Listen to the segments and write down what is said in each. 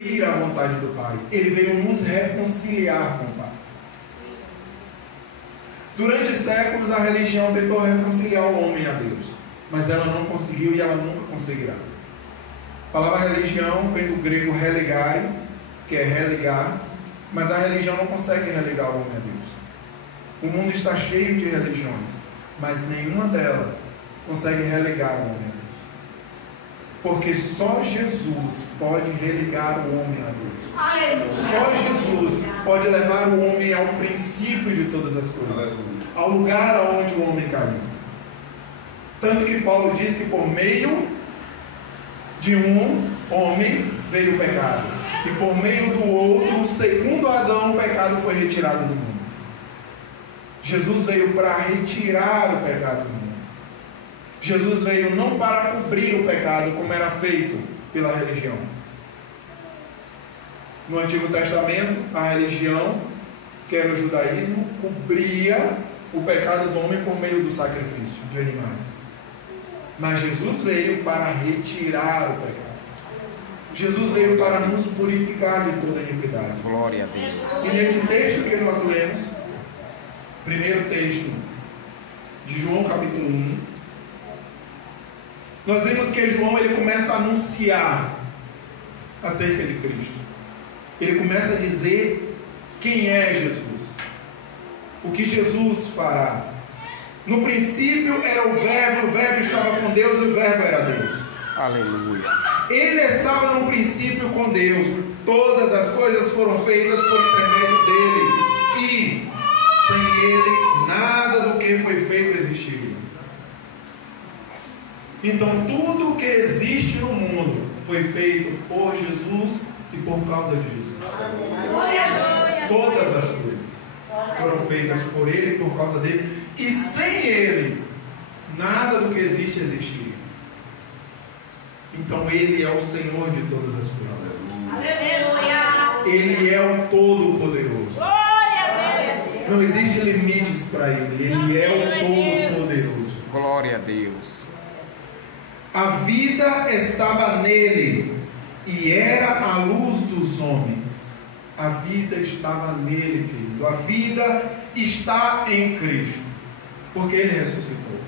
Ir à vontade do Pai. Ele veio nos reconciliar com o Pai. Durante séculos a religião tentou reconciliar o homem a Deus, mas ela não conseguiu e ela nunca conseguirá. A palavra religião vem do grego religare, que é religar, mas a religião não consegue religar o homem a Deus. O mundo está cheio de religiões, mas nenhuma delas consegue religar o homem a Deus. Porque só Jesus pode religar o homem a Deus. Só Jesus pode levar o homem ao princípio de todas as coisas, ao lugar onde o homem caiu. Tanto que Paulo diz que por meio de um homem veio o pecado, e por meio do outro, segundo Adão, o pecado foi retirado do mundo. Jesus veio para retirar o pecado do mundo. Jesus veio não para cobrir o pecado, como era feito pela religião. No Antigo Testamento, a religião, que era o judaísmo, cobria o pecado do homem por meio do sacrifício de animais. Mas Jesus veio para retirar o pecado. Jesus veio para nos purificar de toda iniquidade. Glória a Deus. E nesse texto que nós lemos, primeiro texto de João capítulo 1, nós vemos que João ele começa a anunciar acerca de Cristo. Ele começa a dizer quem é Jesus, o que Jesus fará. No princípio era o Verbo estava com Deus e o Verbo era Deus. Aleluia. Ele estava no princípio com Deus. Todas as coisas foram feitas por intermédio dele, e sem ele nada do que foi feito existiria. Então tudo o que existe no mundo foi feito por Jesus e por causa de Jesus. Todas as coisas foram feitas por ele e por causa dele, e sem ele nada do que existe existiria. Então ele é o Senhor de todas as coisas. Ele é o Todo-Poderoso. Não existem limites para ele. Ele é o Todo-Poderoso. Glória a Deus. A vida estava nele e era a luz dos homens. A vida estava nele, querido. A vida está em Cristo, porque ele ressuscitou.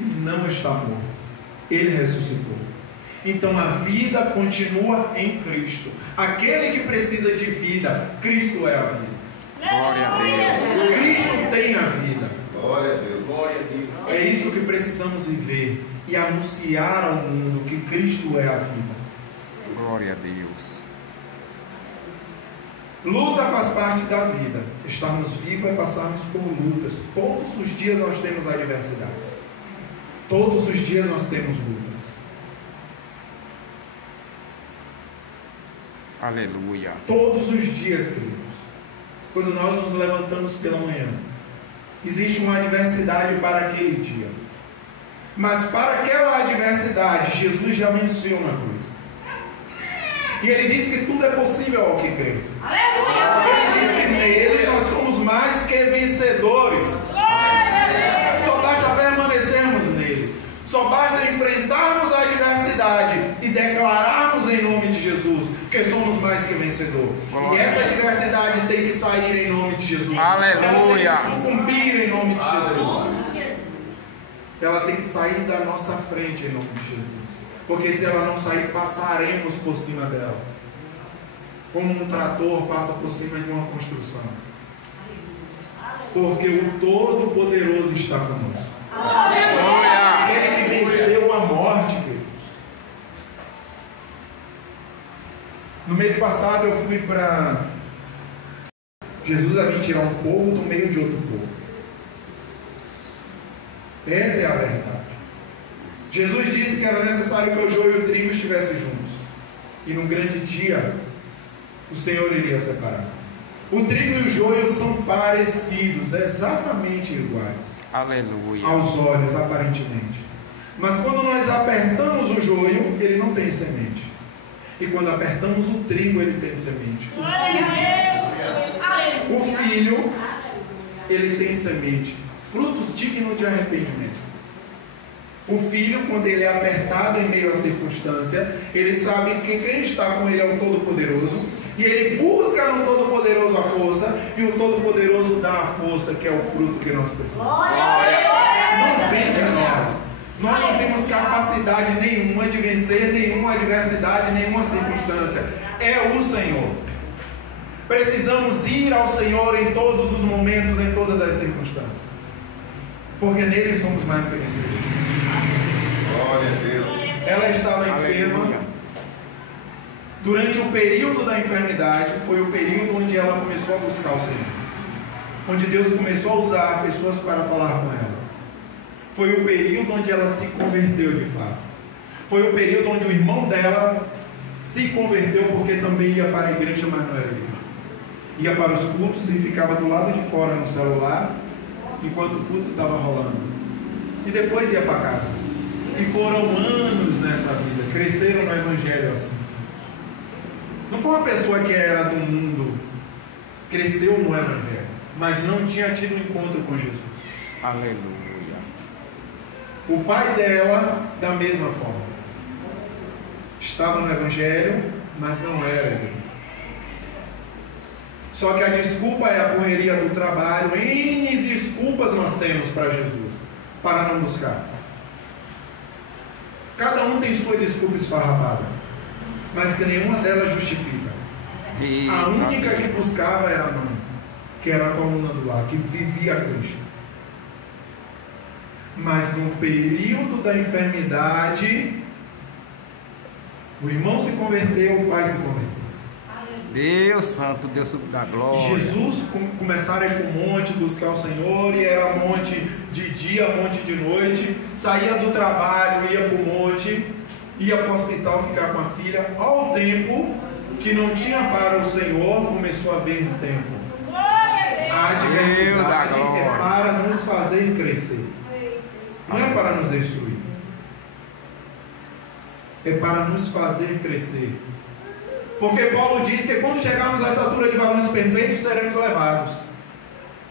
Ele não está morto. Ele ressuscitou. Então a vida continua em Cristo. Aquele que precisa de vida, Cristo é a vida. Glória a Deus. Cristo tem a vida. Glória a Deus. Glória a Deus. É isso que precisamos viver e anunciar ao mundo que Cristo é a vida. Glória a Deus. Luta faz parte da vida. Estarmos vivos é passarmos por lutas. Todos os dias nós temos adversidades. Todos os dias nós temos lutas. Aleluia. Todos os dias, queridos. Quando nós nos levantamos pela manhã, existe uma adversidade para aquele dia. Mas para aquela adversidade, Jesus já venceu na cruz. E ele diz que tudo é possível ao que crê. Ele diz que nele nós somos mais que vencedores. Só basta permanecermos nele. Só basta enfrentarmos a adversidade e declararmos em nome de Jesus que somos mais que vencedores. E essa adversidade tem que sair em nome de Jesus. Aleluia. Ela tem que sucumbir em nome de Jesus. Ela tem que sair da nossa frente em nome de Jesus. Porque se ela não sair, passaremos por cima dela. Como um trator passa por cima de uma construção. Porque o Todo-Poderoso está conosco. Aleluia. Aquele que venceu a morte, queridos. No mês passado eu fui para... Jesus a vir tirar um povo do meio de outro povo. Essa é a verdade. Jesus disse que era necessário que o joio e o trigo estivessem juntos. E num grande dia, o Senhor iria separar. O trigo e o joio são parecidos, exatamente iguais. Aleluia. Aos olhos, aparentemente. Mas quando nós apertamos o joio, ele não tem semente. E quando apertamos o trigo, ele tem semente. O filho, ele tem semente. Frutos dignos de arrependimento. O filho, quando ele é apertado em meio à circunstância, ele sabe que quem está com ele é o Todo-Poderoso, e ele busca no Todo-Poderoso a força, e o Todo-Poderoso dá a força, que é o fruto que nós precisamos. Não vem de nós. Nós não temos capacidade nenhuma de vencer nenhuma adversidade, nenhuma circunstância. É o Senhor. Precisamos ir ao Senhor em todos os momentos, em todas as circunstâncias, porque nele somos mais que vencedores. Glória a Deus. Ela estava enferma. Durante o período da enfermidade, foi o período onde ela começou a buscar o Senhor, onde Deus começou a usar pessoas para falar com ela. Foi o período onde ela se converteu de fato. Foi o período onde o irmão dela se converteu, porque também ia para a igreja, mas não era igreja. Ia para os cultos e ficava do lado de fora no celular, enquanto o culto estava rolando. E depois ia para casa. E foram anos nessa vida, cresceram no Evangelho assim. Não foi uma pessoa que era do mundo, cresceu no Evangelho, mas não tinha tido um encontro com Jesus. Aleluia. O pai dela, da mesma forma, estava no Evangelho, mas não era igreja. Só que a desculpa é a correria do trabalho. N desculpas nós temos para Jesus, para não buscar. Cada um tem sua desculpa esfarrapada, mas que nenhuma delas justifica. A única que buscava era a mãe, que era a coluna do lar, que vivia Cristo. Mas no período da enfermidade, o irmão se converteu, o pai se converteu. Deus santo, Deus da glória. Jesus começaram a ir para o monte buscar o Senhor, e era monte de dia, monte de noite. Saía do trabalho, ia para o monte, ia para o hospital ficar com a filha. Ao tempo que não tinha para o Senhor, começou a ver tempo. A adversidade é para nos fazer crescer, não é para nos destruir, é para nos fazer crescer. Porque Paulo diz que quando chegarmos à estatura de varões perfeitos, seremos levados.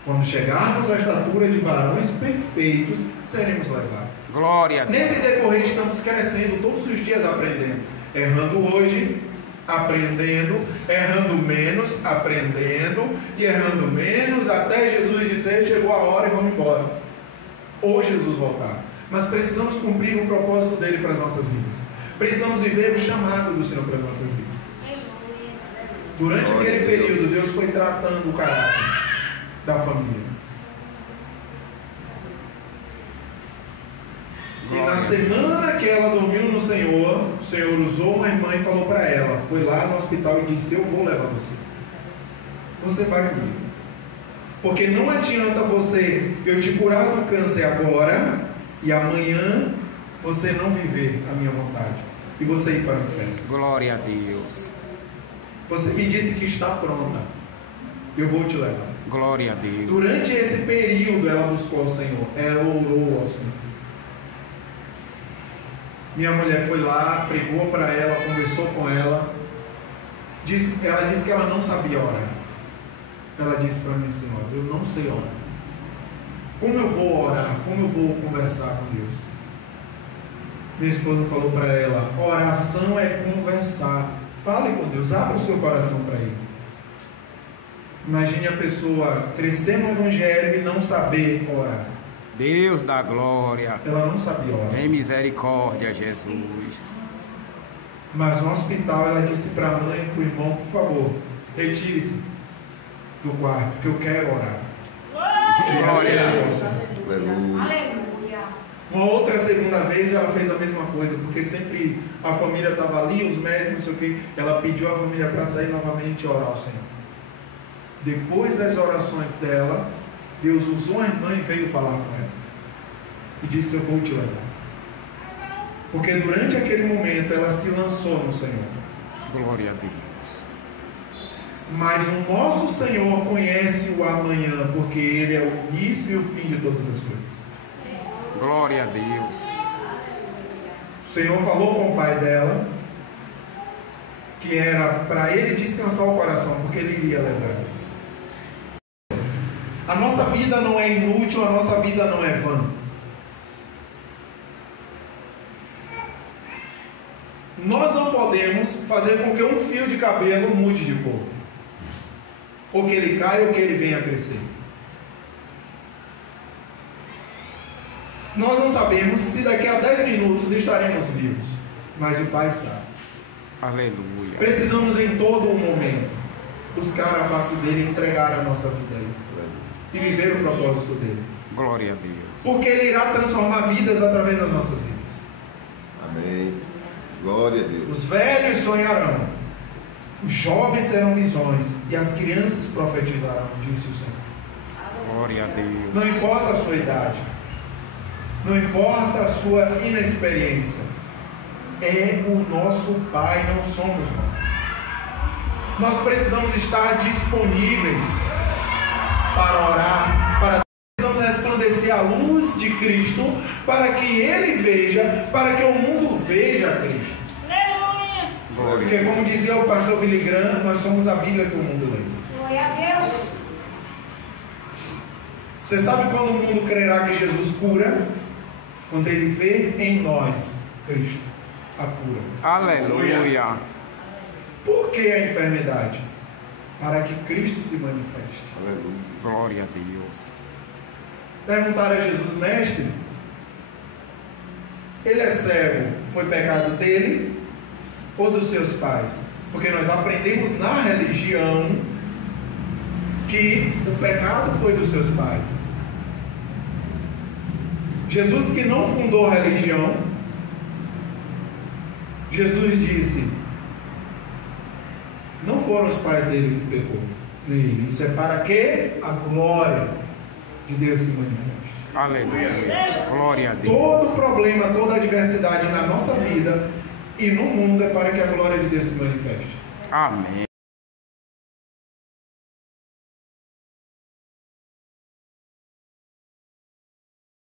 Quando chegarmos à estatura de varões perfeitos, seremos levados. Glória a Deus. Nesse decorrer estamos crescendo todos os dias, aprendendo. Errando hoje, aprendendo. Errando menos, aprendendo. E errando menos, até Jesus dizer: chegou a hora e vamos embora. Ou Jesus voltar. Mas precisamos cumprir o propósito dele para as nossas vidas. Precisamos viver o chamado do Senhor para as nossas vidas. Durante aquele período, Deus foi tratando o caráter da família. E na semana que ela dormiu no Senhor, o Senhor usou uma irmã e falou para ela, foi lá no hospital e disse: eu vou levar você. Você vai comigo. Porque não adianta eu te curar do câncer agora e amanhã você não viver a minha vontade e você ir para o inferno. Glória a Deus. Você me disse que está pronta, eu vou te levar. Glória a Deus. Durante esse período ela buscou ao Senhor, ela orou ao Senhor. Minha mulher foi lá, pregou para ela, conversou com ela. Ela disse que ela não sabia orar. Ela disse para mim assim: ó, eu não sei orar. Como eu vou orar? Como eu vou conversar com Deus? Minha esposa falou para ela: oração é conversar. Fale com Deus, abra o seu coração para Ele. Imagine a pessoa crescer no Evangelho e não saber orar. Deus da glória. Ela não sabia orar. Tem misericórdia, Jesus. Mas no hospital ela disse para a mãe e para o irmão: por favor, retire-se do quarto, que eu quero orar. Glória a Deus. Aleluia. Uma outra segunda vez ela fez a mesma coisa, porque sempre a família estava ali, os médicos, não sei o que. Ela pediu à família para sair novamente e orar ao Senhor. Depois das orações dela, Deus usou a irmã e veio falar com ela. E disse: eu vou te levar. Porque durante aquele momento ela se lançou no Senhor. Glória a Deus. Mas o nosso Senhor conhece o amanhã, porque Ele é o início e o fim de todas as coisas. Glória a Deus. O Senhor falou com o pai dela que era para ele descansar o coração, porque Ele iria levar. A nossa vida não é inútil, a nossa vida não é vã. Nós não podemos fazer com que um fio de cabelo mude de cor, ou que ele caia ou que ele venha a crescer. Nós não sabemos se daqui a 10 minutos estaremos vivos, mas o Pai sabe. Aleluia. Precisamos em todo o momento buscar a face dele e entregar a nossa vida a ele, e viver o propósito dele. Glória a Deus. Porque ele irá transformar vidas através das nossas vidas. Amém. Glória a Deus. Os velhos sonharão, os jovens terão visões e as crianças profetizarão, disse o Senhor. Glória a Deus. Não importa a sua idade, não importa a sua inexperiência, é o nosso Pai, não somos nós. Nós precisamos estar disponíveis para orar, precisamos resplandecer a luz de Cristo, para que Ele veja, para que o mundo veja a Cristo. Porque, como dizia o pastor Billy Graham, nós somos a Bíblia que o mundo lê. Glória a Deus. Você sabe quando o mundo crerá que Jesus cura? Quando ele vê em nós Cristo, a cura. Aleluia. Por que a enfermidade? Para que Cristo se manifeste. Aleluia. Glória a Deus. Perguntaram a Jesus: mestre, ele é cego, foi pecado dele ou dos seus pais? Porque nós aprendemos na religião que o pecado foi dos seus pais. Jesus, que não fundou a religião, Jesus disse: não foram os pais dele que pecou nele. Isso é para que a glória de Deus se manifeste. Aleluia. Glória a Deus. Todo problema, toda adversidade na nossa vida e no mundo é para que a glória de Deus se manifeste. Amém.